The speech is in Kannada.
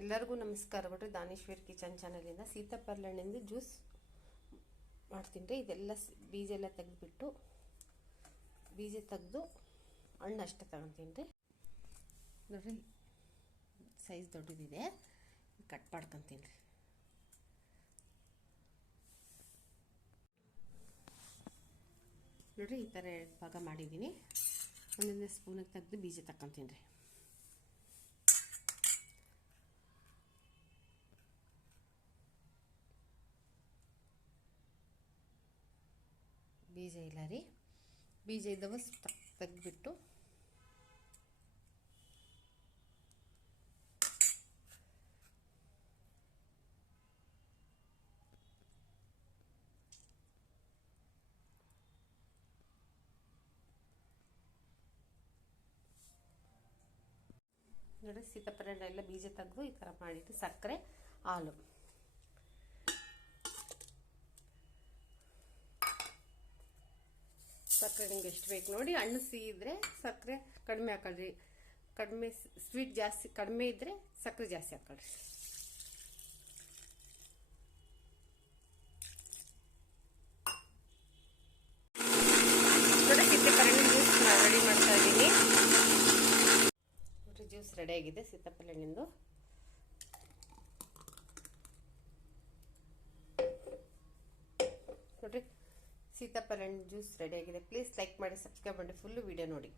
ಎಲ್ಲರಿಗೂ ನಮಸ್ಕಾರ. ಬಿಟ್ರೆ ದಾನೇಶ್ವರ್ ಕಿಚನ್ ಚಾನಲಿಂದ ಸೀತಾಪರ್ಲಣ್ಣಿಂದ ಜ್ಯೂಸ್ ಮಾಡ್ತೀನಿ ರೀ. ಇದೆಲ್ಲ ಬೀಜ ಎಲ್ಲ ತೆಗೆದುಬಿಟ್ಟು, ಬೀಜ ತೆಗೆದು ಹಣ್ಣು ಅಷ್ಟೇ ತಗೊತೀನಿ ರೀ. ನೋಡ್ರಿ, ಸೈಜ್ ದೊಡ್ಡದಿದೆ. ಕಟ್ ಮಾಡ್ಕೊತೀನಿ ರೀ. ನೋಡ್ರಿ, ಈ ಥರ ಭಾಗ ಮಾಡಿದ್ದೀನಿ. ಒಂದೊಂದೇ ಸ್ಪೂನಿಗೆ ತೆಗೆದು ಬೀಜ ತಗೊತೀನಿ ರೀ. ಬೀಜ ಇಲ್ಲ ರೀ. ಬೀಜ ಇದ್ದವ ತೆಗೆದ್ಬಿಟ್ಟು. ನೋಡಿ, ಸೀತಾಫಲ ಎಲ್ಲ ಬೀಜ ತೆಗೆದು ಈ ಥರ ಮಾಡಿಟ್ಟು ಸಕ್ಕರೆ, ಹಾಲು. ಸಕ್ಕರೆ ನಿಮ್ಗೆ ಎಷ್ಟು ಬೇಕು ನೋಡಿ, ಹಣ್ಣು ಸಿಹಿ ಇದ್ದರೆ ಸಕ್ಕರೆ ಕಡಿಮೆ ಹಾಕೊಳ್ರಿ. ಕಡಿಮೆ ಸ್ವೀಟ್ ಜಾಸ್ತಿ, ಕಡಿಮೆ ಇದ್ದರೆ ಸಕ್ಕರೆ ಜಾಸ್ತಿ ಹಾಕೊಳ್ರಿ. ಜ್ಯೂಸ್ ರೆಡಿ ಆಗಿದೆ ಸೀತಾಫಲ ಹಣ್ಣಿಂದು ನೋಡ್ರಿ ಸೀತಾಫಲ ಜ್ಯೂಸ್ ರೆಡಿ ಆಗಿದೆ. ಪ್ಲೀಸ್ ಲೈಕ್ ಮಾಡಿ ಸಬ್ಸ್ಕ್ರೈಬ್ ಮಾಡಿ ಫುಲ್ಲು ವಿಡಿಯೋ ನೋಡಿ.